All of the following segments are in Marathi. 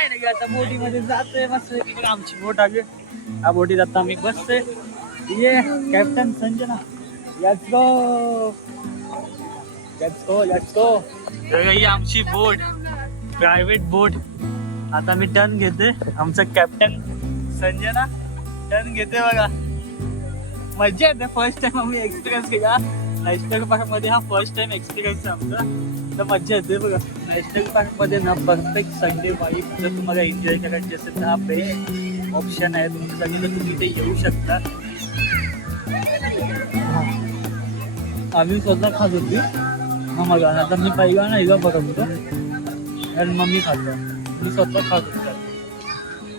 काय नाही आता बोटीमध्ये जातोय मस्त. इकडे आमची बोट आली. या बोटीत आता आम्ही बसतोय. ये captain Sanjana, let's go let's go let's go. ही आमची बोट, प्रायव्हेट बोट. आता मी टर्न घेते. आमचा कॅप्टन संजना टर्न घेते बघा. मजा येते. फर्स्ट टाइम आम्ही एक्सपिरियन्स केला नॅशनल पार्क मध्ये. हा फर्स्ट टाइम एक्सपिरियन्स आहे आमचा. तर मजा येते बघा. नॅशनल पार्क मध्ये ना परफेक्ट संडे वाईब जर तुम्हाला एन्जॉय करायची असेल तर हा बेस्ट ऑप्शन आहे तुमच्यासाठी. तर तुम्ही इथे येऊ शकता. आम्ही स्वतः खात होती मग. आता मी पहिला ना हिला बघत होतो आणि मम्मी खातो. मी स्वतः खात होतो.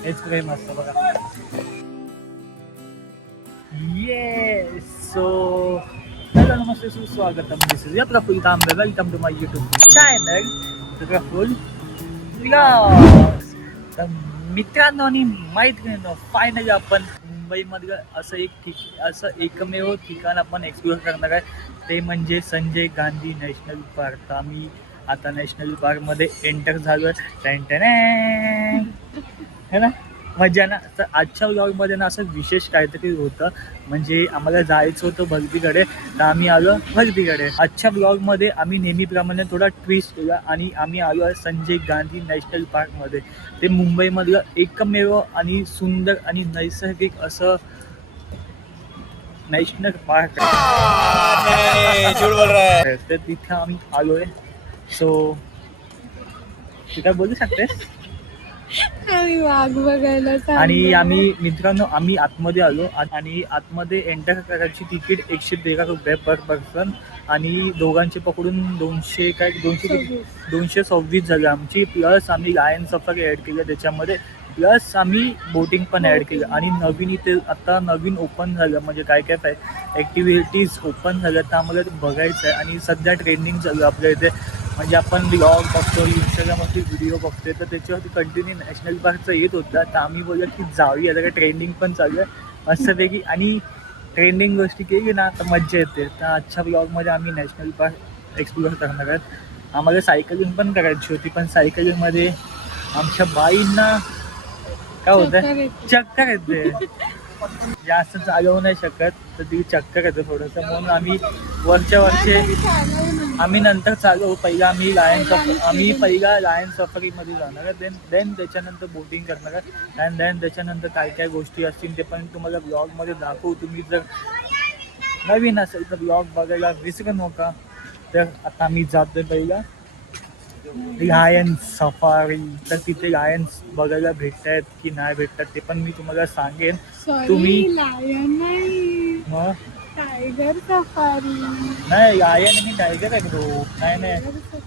हेच प्रेम असतं बघा. येस. सो हॅलो नमस्ते सुस्वागतम. This is Praful Tambe. Welcome to my YouTube channel Praful vlogs. तर मित्रांनो आणि मैत्रिणींनो, फायनली आपण मुंबईमध्ये असं एकमेव ठिकाण आपण एक्सप्लोअर करणार आहे. ते म्हणजे संजय गांधी नॅशनल पार्क. आम्ही आता नॅशनल पार्कमध्ये एंटर झालो आहे ना. मजा ना. तर आजच्या व्लॉगमध्ये ना असं विशेष काहीतरी होतं. म्हणजे आम्हाला जायचं होतं भगतीकडे, तर आम्ही आलो भगतीकडे. आजच्या व्लॉगमध्ये आम्ही नेहमीप्रमाणे थोडा ट्विस्ट केला आणि आम्ही आलो आहे संजय गांधी नॅशनल पार्कमध्ये. ते मुंबईमधलं एकमेव आणि सुंदर आणि नैसर्गिक असं नॅशनल पार्क आहे. तर तिथे आम्ही आलो आहे. सो तू काय बोलू शकतेस? वाघ बघायला. आणि आम्ही मित्रांनो आम्ही आतमध्ये आलो आणि आतमध्ये एंटर करायची तिकीट 113 रुपये पर पर्सन. आणि दोघांचे पकडून 226 झाले आमची. प्लस आम्ही लायन सफारी ॲड केलं त्याच्यामध्ये. प्लस आम्ही बोटिंग पण ॲड केलं. आणि नवीन इथे आता नवीन ओपन झालं म्हणजे काय काय ॲक्टिव्हिटीज ओपन झाल्या तर आम्हाला ते बघायचं आहे. आणि सध्या ट्रेंडिंग चालू आपल्या इथे. म्हणजे आपण ब्लॉग बघतो, इंस्टाग्रामवरती व्हिडिओ बघतोय, तर त्याच्यावरती कंटिन्यू नॅशनल पार्कचं येत होतं. तर आम्ही बोललो की जाऊया. आता ट्रेंडिंग पण चालू आहे मस्तपैकी. आणि ट्रेंडिंग गोष्टी केली ना तर मज्जा येते. तर आजच्या ब्लॉगमध्ये आम्ही नॅशनल पार्क एक्सप्लोअर करणार आहेत. आम्हाला सायकलिंग पण करायची होती, पण सायकलिंगमध्ये आमच्या बाईंना काय होतं, चक्कर येते. जास्त चालवू नाही शकत तर ती चक्कर येते थोडंसं. म्हणून आम्ही वरचे आम्ही नंतर चालू. पहिला आम्ही लायन सफारीमध्ये जाणार आहे. देन त्याच्यानंतर बोटिंग करणार आहे. अँड देन त्याच्यानंतर काय काय गोष्टी असतील ते पण तुम्हाला ब्लॉगमध्ये दाखवू. तुम्ही जर नवीन असेल तर ब्लॉग बघायला विसरू नका. तर आता आम्ही जातोय पहिला लायन सफारी. तर तिथे लायन्स बघायला भेटत आहेत की नाही भेटतात ते पण मी तुम्हाला सांगेन. तुम्ही लायन नाही, मग टायगर सफारी. नाही, लायन आणि टायगर आहे तो. नाही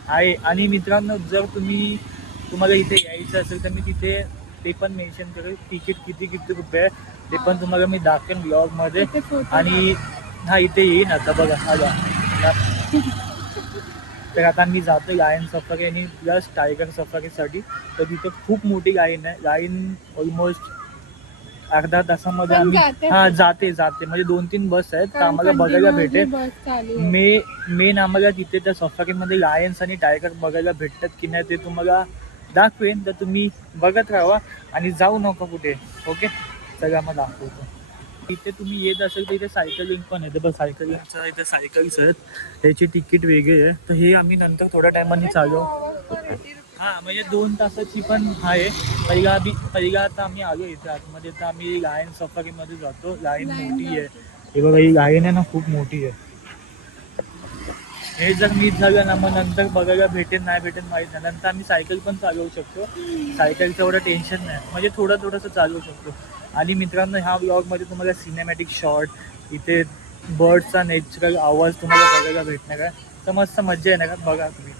आहे. आणि मित्रांनो जर तुम्हाला इथे यायचं असेल तर मी तिथे ते पण मेन्शन करेल. तिकीट किती रुपये आहे ते पण तुम्हाला मी दाखवेन ब्लॉगमध्ये. आणि हा इथे येईन आता बघा. तर आता मी जातो लायन सफारी आणि प्लस टायगर सफारीसाठी. तर तिथे खूप मोठी लाईन आहे. लाईन ऑलमोस्ट अर्धा तासामध्ये आम्ही जाते म्हणजे 2-3 बस आहेत. तर आम्हाला बघायला भेटेल. मेन आम्हाला तिथे त्या सफारीमध्ये लायन्स आणि टायगर बघायला भेटतात की नाही ते तुम्हाला दाखवेन. तर तुम्ही बघत राहा आणि जाऊ नका कुठे. ओके, चला मग दाखवतो. इथे तुम्ही येत असेल तर इथे सायकलिंग पण आहे. बघ सायकलिंगचं इथे सायकल्स आहेत, त्याची तिकीट वेगळी आहे. तर हे आम्ही नंतर थोड्या टायमाने चालू. हां, म्हणजे 2 तासाची पण आहे. पहिला आता आम्ही आलो इथे आतमध्ये. तर आम्ही लायन सफारीमध्ये जातो. लाईन मोठी आहे. हे बघा ही लाईन आहे ना, खूप मोठी आहे. हे जर मिस झालं ना मग नंतर बघायला भेटेल नाही भेटेल माहीत नाही. नंतर आम्ही सायकल पण चालवू शकतो. सायकलचं एवढं टेन्शन नाही, म्हणजे थोडंसं चालवू शकतो. आणि मित्रांनो ह्या ब्लॉगमध्ये तुम्हाला सिनेमॅटिक शॉट, इथे बर्डचा नॅचरल आवाज तुम्हाला बघायला भेटणार आहे. तर मस्त मजा येणार का बघा तुम्ही.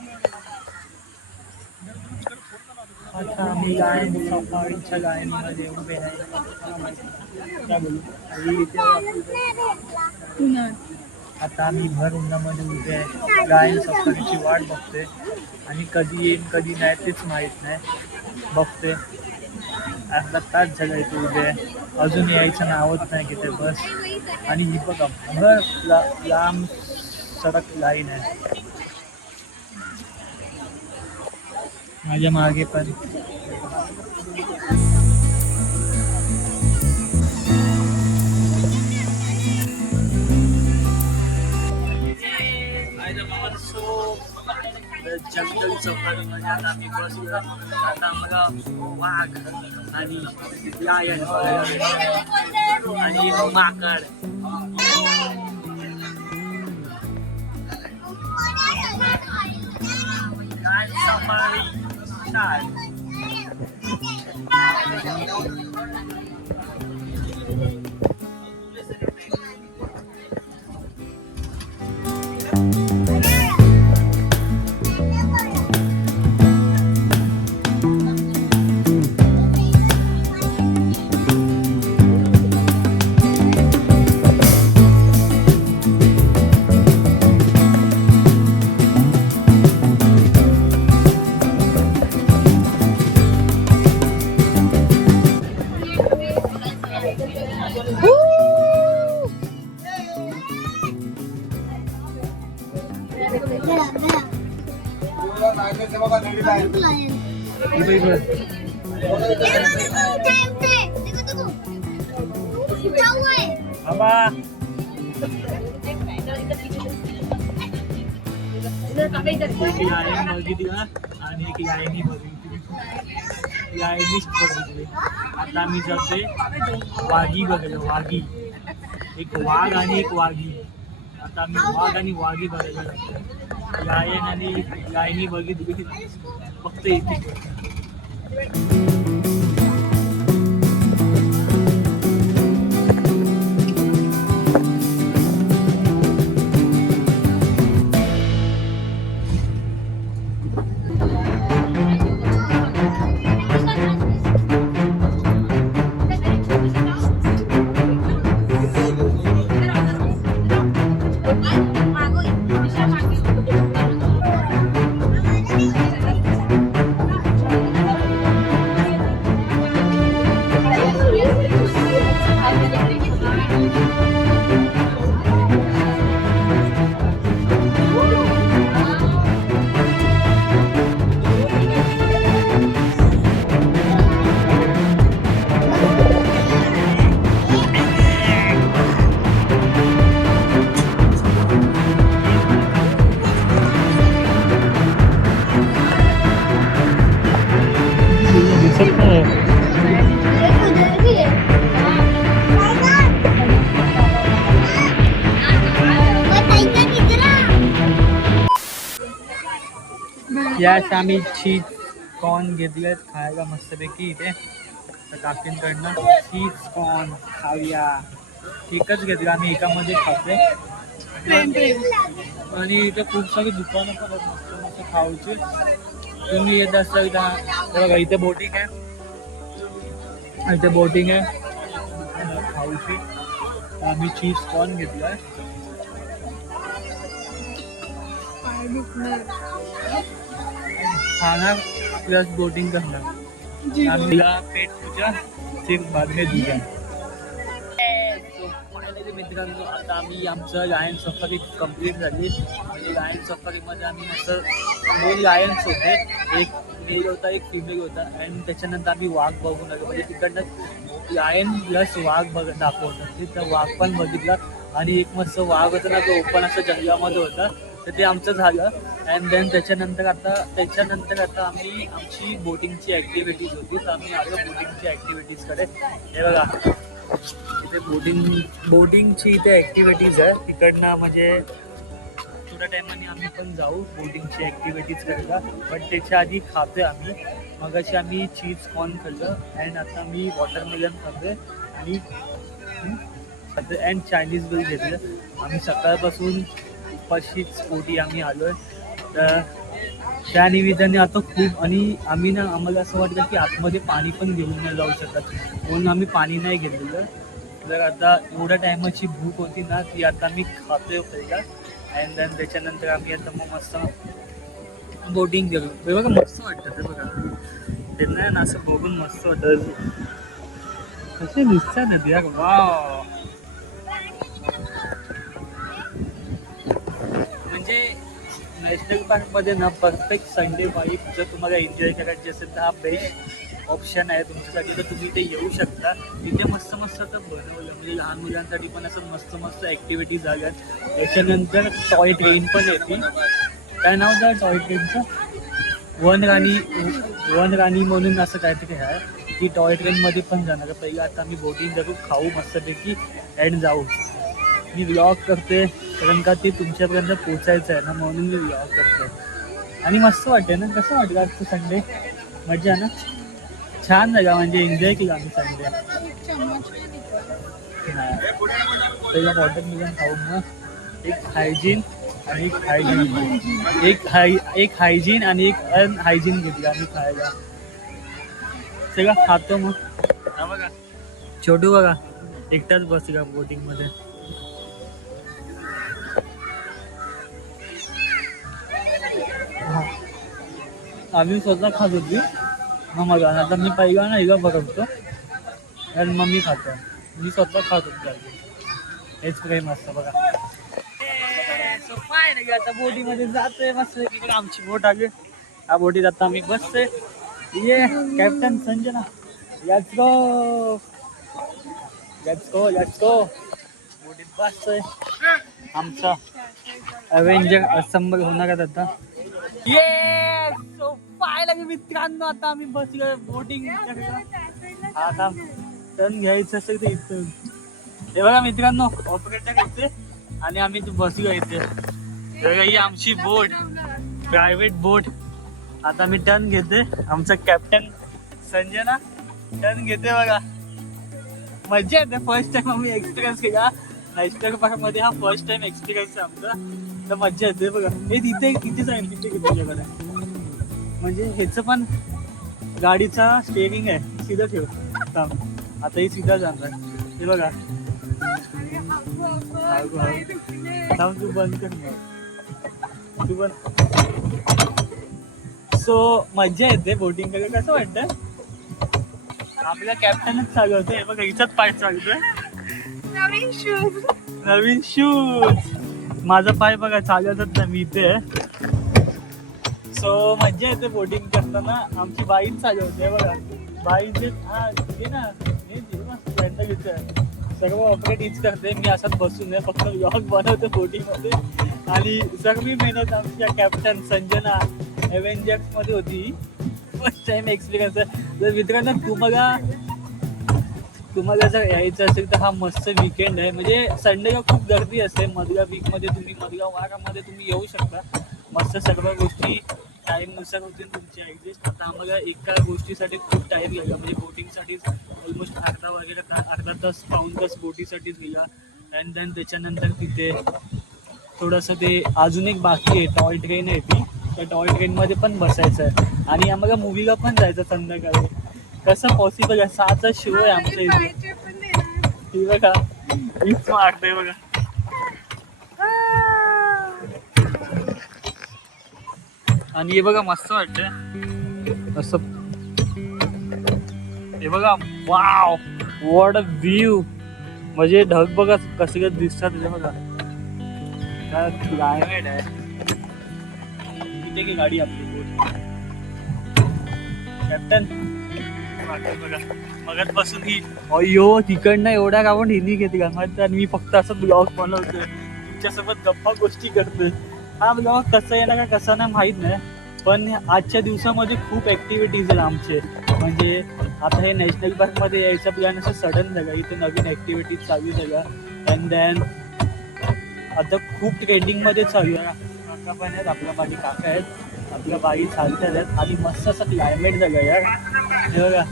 आता आम्ही लायन सफारीच्या लाईनमध्ये उभे आहे. काय बोलू, आता आम्ही भर उन्हामध्ये उभे आहे. लायन सफारीची वाट बघतोय आणि कधी येईन कधी नाही तेच माहीत नाही. बघतोय अर्धा तास झाला इथे उभे आहे. अजून यायचं नावच नाही किती बस. आणि ही बघा भर लांब सडक लाईन आहे. माझ्या मागे पण जंगल सफारी मध्ये आता आम्ही बसलो. आता आम्हाला वाघ आणि लायन आणि माकड काय सफारी काय बाबा लायन बघितला आणि एक लायनी बघितली. लायनीच बघितली. आता आम्ही जातोय वाघी बघायला. वाघी एक वाघ आणि एक वाघी. आता आम्ही वाघ आणि वाघी बघायला जातोय. लायन आणि लायनी बघितली फक्त येते. यास आम्ही चीज कॉर्न घेतलेत खायला मस्तपैकी इथे तर काकींकडनं. चीज कॉर्न खाऊया. एकच घेतलं आम्ही, एकामध्ये खातोय. आणि इथे खूप सारी दुकानं पण आहेत मस्त मस्त खाऊचे. तुम्ही येत असाल का बघा इथे बोटिंग आहे. इथे बोटिंग आहे खाऊची. आम्ही चीज कॉर्न घेतलाय. खाना प्लस बोटिंग करणार. आम्हाला पेट पूजा सिर्फ बाद में दिया. मित्रांनो आता आम्ही आमचं लायन सफारी कंप्लीट झाली. म्हणजे लायन सफारीमध्ये आम्ही मस्त 2 लायन्स होते. एक मेल होता एक फिमेल होता. आणि त्याच्यानंतर आम्ही वाघ बघून आलो. म्हणजे तिकडनं लायन प्लस वाघ दाखवतात. तिथं वाघ पण बघितला. आणि एक मस्त वाघ होता ना तो ओपन असं जंगलामध्ये होता. तर ते आमचं झालं. अँड देन त्याच्यानंतर आता आम्ही आमची बोटिंगची ॲक्टिव्हिटीज होती. तर आम्ही आलो बोटिंगची ॲक्टिव्हिटीजकडे. हे बघा इथे बोटिंगची इथे ॲक्टिव्हिटीज आहे. तिकडनं म्हणजे थोड्या टायमाने आम्ही पण जाऊ बोटिंगची ॲक्टिव्हिटीज करायला. पण त्याच्या आधी खातोय आम्ही. मगाशी आम्ही चीज कॉर्न खाल्लं. अँड आता मी वॉटरमेलन खातोय आणि अँड चायनीज बिल घेतलं. आम्ही सकाळपासून उपाशीच पोटी आम्ही आलो आहे. तर त्या निमित्ताने आता खूप आणि आम्ही ना आम्हाला असं वाटतं की आतमध्ये पाणी पण घेऊन नाही जाऊ शकत म्हणून आम्ही पाणी नाही घेतलेलं. तर आता एवढ्या टायमाची भूक होती ना ती आता मी खातोय पहिला. अँड देन त्याच्यानंतर आम्ही आता मग मस्त बोटिंग केलं. ते बघा मस्त वाटतं. ते बघा त्यांना ना असं बघून मस्त वाटतं. कसे दिसतात ना त्या. वाव म्हणजे नॅशनल पार्कमध्ये ना प्रत्येक संडे वाईफ जर तुम्हाला एन्जॉय करायची असेल तर हा बेस्ट ऑप्शन आहे तुमच्यासाठी, तर तुम्ही ते येऊ शकता. तिथे मस्त मस्त तर बनवलं, म्हणजे लहान मुलांसाठी पण असं मस्त मस्त ॲक्टिव्हिटीज झाल्यात. याच्यानंतर टॉय ट्रेन पण येते. काय नाव त्या टॉय ट्रेनचं? वन राणी म्हणून असं काहीतरी आहे. ती टॉय ट्रेनमध्ये पण जाणार. पहिलं आता आम्ही बोटिंग करू, खाऊ मस्तपैकी अँड जाऊ. मी व्लॉग करते कारण का ते तुमच्यापर्यंत पोचायचं आहे ना, म्हणून मी व्लॉग करते. आणि मस्त वाटते ना. कसं वाटलं आजचं संडे? मजा ना, छान जागा, म्हणजे एन्जॉय केला आम्ही संडे. पहिला वॉटर मिलन खाऊ, मग एक हायजीन आणि एक हायजीन आणि एक अनहायजीन घेतली आम्ही खायला. सगळं खातो मग. हा बघा छोटू बघा एकटाच बसला बोटिंग मध्ये. आम्ही स्वतः खात होती मग आता मी पहिला ना हिला बघतो आणि मग मी खातो. मी स्वतः खात होती आधी. हेच प्रेम असतं बघा. आता बोटीमध्ये जातोय मस्त. इकडे आमची बोट आली. या बोटीत आता आम्ही बसतोय. ये captain Sanjana, let's go let's go let's go. बोटीत बसतोय. आमचा अवेंजर असेंबल होणार आहेत आता. ये सो पाहायला मित्रांनो आता आम्ही बसलोय बोटिंग. आता टर्न घ्यायचं असेल तर इथून हे बघा मित्रांनो, ऑपरेटर येते आणि आम्ही बसलो इथे. ही आमची बोट, प्रायव्हेट बोट. आता मी टर्न घेते. आमचा कॅप्टन संजना टर्न घेते बघा. मजा येते. फर्स्ट टाइम आम्ही एक्सपिरियन्स केला नॅशनल पार्क मध्ये. हा फर्स्ट टाइम एक्सपिरियन्स आहे आमचा. तर मजा येते बघा. हे तिथे जाईल तिथे तुझ्याकडे. म्हणजे ह्याचं पण गाडीचा स्टेअरिंग आहे, सीधा ठेव. आता ही सीधा जाणार. हे बघा तू बंद कर मग. तू बंद. सो मजा येते बोटिंग करायला. कसं वाटतं? आपला कॅप्टनच चालवतोय. हे बघा हिचाच पाय चालतोय. नवीन शूज. माझा पाय बघा चालतच नाही, मी इथे. सो मजा येते बोटिंग करताना. आमची बाईच चालवते बघा. बाईचे हा घे ना, सर्व ऑपरेट हीच करते. मी असाच बसून आहे, फक्त व्लॉग बनवतो बोटिंग मध्ये. आणि सर्व मेहनत आमच्या कॅप्टन संजना एव्हेंजर्स मध्ये होती. फर्स्ट टाइम एक्सपिरियन्स आहे. जर मित्रांनो तुम्हाला जर यायचं असेल तर हा मस्त वीकेंड आहे. म्हणजे संडेला खूप गर्दी असते. मधल्या वीकमध्ये तुम्ही मधल्या वारामध्ये तुम्ही येऊ शकता. मस्त सर्व गोष्टी टाईमनुसार होतील तुमची ॲडजस्ट. आता आम्हाला एका गोष्टीसाठी खूप टाईम गेला. म्हणजे बोटिंगसाठी ऑलमोस्ट अर्धा तास पाऊण तास बोटीसाठीच गेला. अँड देन त्याच्यानंतर तिथे थोडंसं ते अजून एक बाकी आहे, टॉय ट्रेन आहे ती. त्या टॉय ट्रेनमध्ये पण बसायचं आहे. आणि आम्हाला मूवीला पण जायचं संध्याकाळी. कसं पॉसिबल आहे? 6चा शो आहे आमच्या इथे. ही बघा हीच मारते बघा. आणि हे बघा मस्त वाटतं असं. हे बघा वाव व्हॉट अ व्ह्यू. म्हणजे ढग बघा कसे दिसतात. हे बघा काय क्लायमेट आहे. इथे की गाडी आपली बोट. कॅप्टन बघा मगत पासून ही अय्यो तिकडनं एवढ्या गावून हिनी घेते का. आणि मी फक्त असं ब्लॉग बनवतोय, तुमच्यासोबत गप्पा गोष्टी करतोय. हा ब्लॉग कसं येणार का कसं नाही माहीत नाही. पण आजच्या दिवसामध्ये खूप ॲक्टिव्हिटीज आहेत आमचे. म्हणजे आता हे नॅशनल पार्कमध्ये यायचा प्लॅन असं सडन झाला. इथे नवीन ॲक्टिव्हिटीज चालू झाल्या. अँड देन आता खूप ट्रेंडिंगमध्ये चालू आहे. काका पण आहेत, आपल्या माझी काका आहेत, आपल्या बाई चालतात आहेत. आणि मस्त असं क्लायमेट झालं यार. हे बघा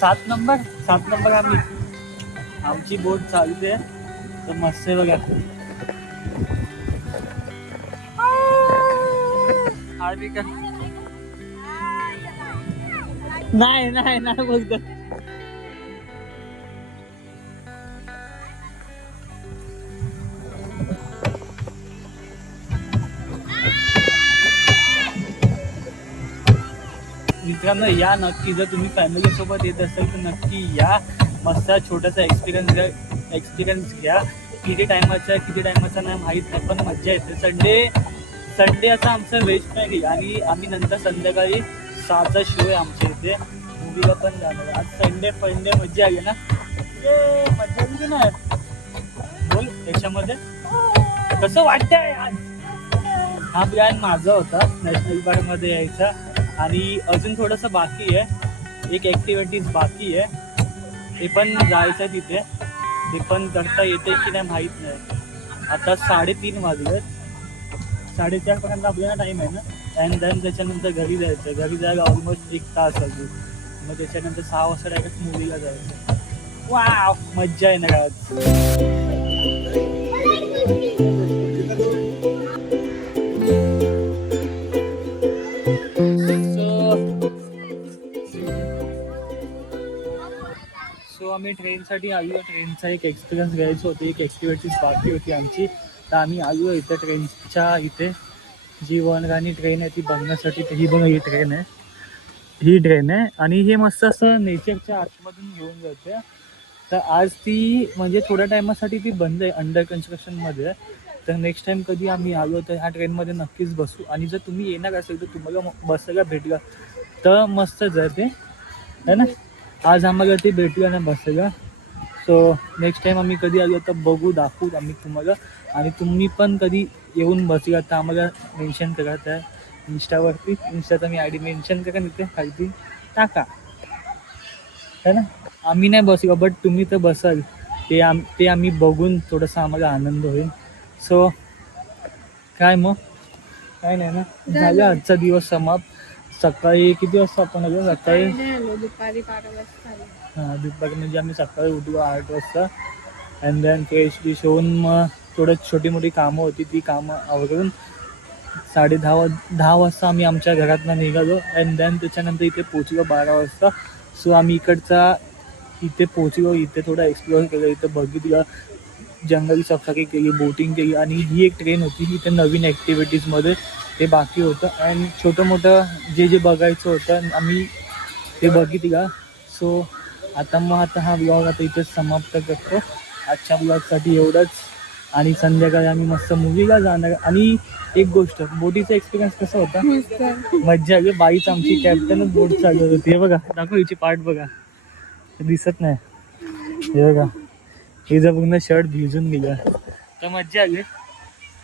7 नंबर आमची बोट चालते. तर मस्त आहे बघा. नाही बोलतो. मित्रांनो या नक्की. जर तुम्ही फॅमिली सोबत येत असाल तर नक्की या. मस्त छोटासा एक्सपिरियन्स घ्या. किती टायमाचा नाही माहीत नाही, पण मज्जा येते. संडे असा आमचा वेस्ट नाही. आणि आम्ही नंतर संध्याकाळी 6चा शो आहे आमच्या तिथे मूवीला पण जाणार. आज संडे फंडे मज्जा आली ना, ये मज्जा आली की नाही बोल त्याच्यामध्ये. कसं वाटतंय आज? हा प्लॅन माझा होता नॅशनल पार्कमध्ये यायचा आणि अजून थोडंसं बाकी आहे, एक ॲक्टिव्हिटीज बाकी आहे, ते पण जायचं तिथे. ते पण करता येते की नाही माहीत नाही. आता 3:30 वाजले, 4:30पर्यंत आपल्याला टाईम आहे ना. अँड देन त्याच्यानंतर घरी जायचं. घरी जायला ऑलमोस्ट 1 तास अजून. मग त्याच्यानंतर 6 वाजता डायरेक्ट मूवीला जायचं. वाव मज्जा आहे ना आज. सो आम्ही ट्रेनसाठी आलो. ट्रेनचा एक एक्सपिरियन्स घ्यायचं होतं, एक ॲक्टिव्हिटीज बाकी होती आमची. तर आम्ही आलो इथं ट्रेनच्या इथे. जी वनराणी ट्रेन आहे ती बघण्यासाठी. ही बघा ही ट्रेन आहे, ही ट्रेन आहे आणि हे मस्त असं नेचरच्या आतमधून घेऊन जाते. तर आज ती म्हणजे थोड्या टायमासाठी ती बंद आहे, अंडर कन्स्ट्रक्शनमध्ये. तर नेक्स्ट टाईम कधी आम्ही आलो तर ह्या ट्रेनमध्ये नक्कीच बसू. आणि जर तुम्ही येणार असेल तर तुम्हाला बसायला भेटलं तर मस्तच आहे ते, है ना. आज आम्हाला ते भेटलं ना बसायला. सो नेक्स्ट टाईम आम्ही कधी आलो तर बघू, दाखवू आम्ही तुम्हाला. आणि तुम्ही पण कधी येऊन बसला तर आम्हाला मेन्शन करा त्या इंस्टावरती. इंस्टाचा मी ID मेन्शन करा, इथे खालती टाका, है ना. आम्ही नाही बसलो बट तुम्ही तर बसाल, ते आम्ही बघून थोडंसं आम्हाला आनंद होईल. सो काय मग काय नाही ना, झालं आजचा दिवस समाप्त. सकाळी किती वाजता आपण आलो? सकाळी दुपारी 12 वाजता आलो. हां दुपारी म्हणजे आम्ही सकाळी उठलो 8 वाजता. अँड देन फ्रेश बिश होऊन मग थोडं छोटी मोठी कामं होती, ती कामं आवरून 10:30 वाजता आम्ही आमच्या घरातनं निघालो. अँड देन त्याच्यानंतर इथे पोचलो 12 वाजता. सो आम्ही इथे पोचलो, इथे थोडं एक्सप्लोअर केलं, इथं बघितलं, जंगल सफारी केली, बोटिंग केली. आणि ही एक ट्रेन होती, इथे नवीन ॲक्टिव्हिटीजमध्ये ते बाकी होतं. अँड छोटं मोठं जे बघायचं होतं आम्ही ते बघितलं. सो आता हा ब्लॉग आता इथेच समाप्त करतो. आजच्या ब्लॉगसाठी एवढंच. आणि संध्याकाळी आम्ही मस्त मूवीला जाणार. आणि एक गोष्ट, बोटीचा एक्सपिरियन्स कसा होता? मज्जा आली. बाईच आमची कॅप्टनच बोट चालवत होती. हे बघा, दाखव हिची पार्ट बघा, दिसत नाही. हे बघा, हिचं पूर्ण शर्ट भिजून गेलं. तर मज्जा आली.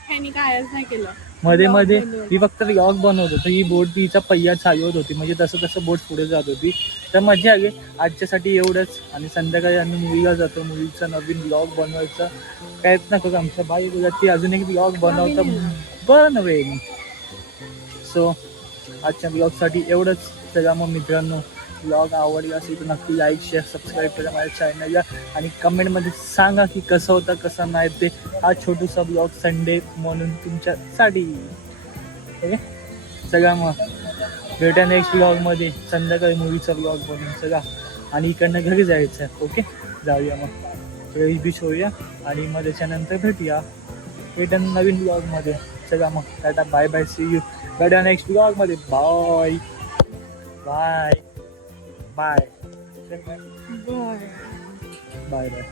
ह्यानी कायच नाही केलं. मध्ये ही फक्त व्लॉग बनवत होतं. ही बोट तिचा पहिया चालवत होती, म्हणजे तसं बोट पुढे जात होती. तर मजा आली. आजच्यासाठी एवढंच. आणि संध्याकाळी आम्ही मूवीला जातो. मूवीचा नवीन व्लॉग बनवायचा प्रयत्न करू. आमच्या बाई बोलत ती अजून एक व्लॉग बनवेल. सो आजच्या ब्लॉगसाठी एवढंच. चला मग मित्रांनो, ब्लॉग आवडला असेल तर नक्की लाईक शेअर सबस्क्राईब करा माझ्या चॅनलला. आणि कमेंटमध्ये सांगा की कसं होतं कसं नाही ते. हा छोटूसा ब्लॉग संडे म्हणून तुमच्यासाठी. ओके चला मग भेटा नेक्स्ट ब्लॉगमध्ये. संध्याकाळी मूवीचा ब्लॉग बनवून चला. आणि इकडनं घरी जायचं आहे. ओके जाऊया मग, फ्रेश बीच होऊया आणि मग त्याच्यानंतर भेटूया नवीन ब्लॉगमध्ये. चला मग tata bye bye, see you. भेटा नेक्स्ट ब्लॉगमध्ये. Bye bye bye bye bye.